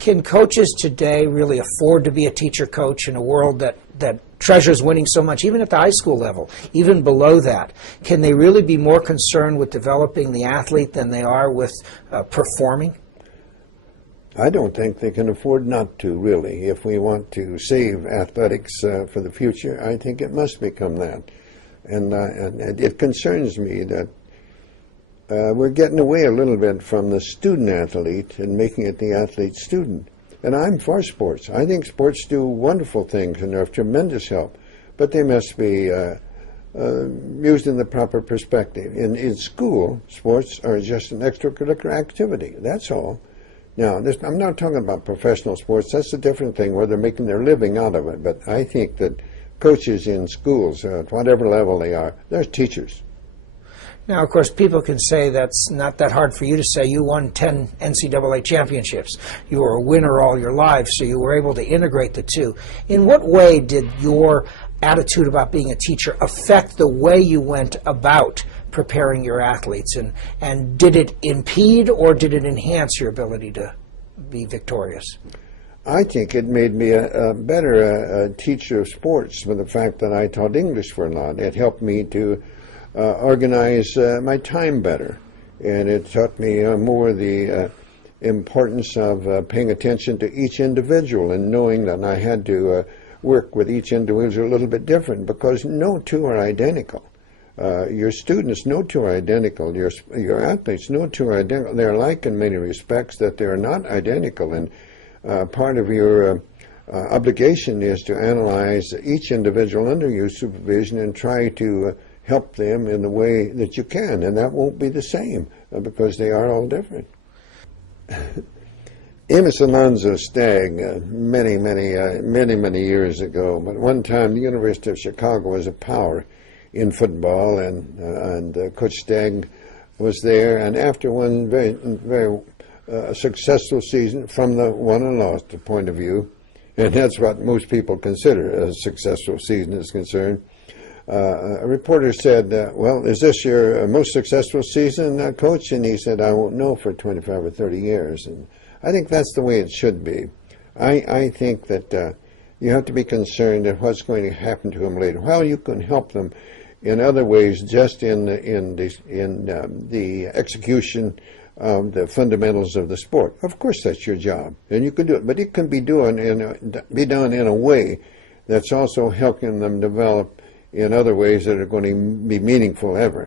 Can coaches today really afford to be a teacher coach in a world that treasures winning so much, even at the high school level, even below that? Can they really be more concerned with developing the athlete than they are with performing? I don't think they can afford not to, really. If we want to save athletics for the future, I think it must become that. And it concerns me that we're getting away a little bit from the student athlete and making it the athlete student. And I'm for sports. I think sports do wonderful things and are of tremendous help, but they must be used in the proper perspective. In school, sports are just an extracurricular activity. That's all. Now, I'm not talking about professional sports. That's a different thing where they're making their living out of it. But I think that coaches in schools, at whatever level they are, they're teachers. Now, of course, people can say that's not that hard for you to say. You won 10 NCAA championships. You were a winner all your life, so you were able to integrate the two. In what way did your attitude about being a teacher affect the way you went about preparing your athletes? And did it impede or did it enhance your ability to be victorious? I think it made me a better teacher of sports with the fact that I taught English for a lot. It helped me to organize my time better, and it taught me more the importance of paying attention to each individual and knowing that I had to work with each individual a little bit different, because no two are identical. Your students, no two are identical. Your athletes, no two are identical. They're alike in many respects, that they're not identical, and part of your obligation is to analyze each individual under your supervision and try to help them in the way that you can, and that won't be the same because they are all different. Amos Alonzo Stagg, many years ago, but one time the University of Chicago was a power in football, and Coach Stagg was there, and after one very successful season from the won and lost point of view, and that's what most people consider a successful season is concerned, a reporter said, well, is this your most successful season, Coach? And he said, I won't know for 25 or 30 years. And I think that's the way it should be. I think that you have to be concerned at what's going to happen to them later. Well, you can help them in other ways, just in the execution of the fundamentals of the sport. Of course, that's your job, and you can do it. But it can be done in a way that's also helping them develop in other ways that are going to be meaningful ever.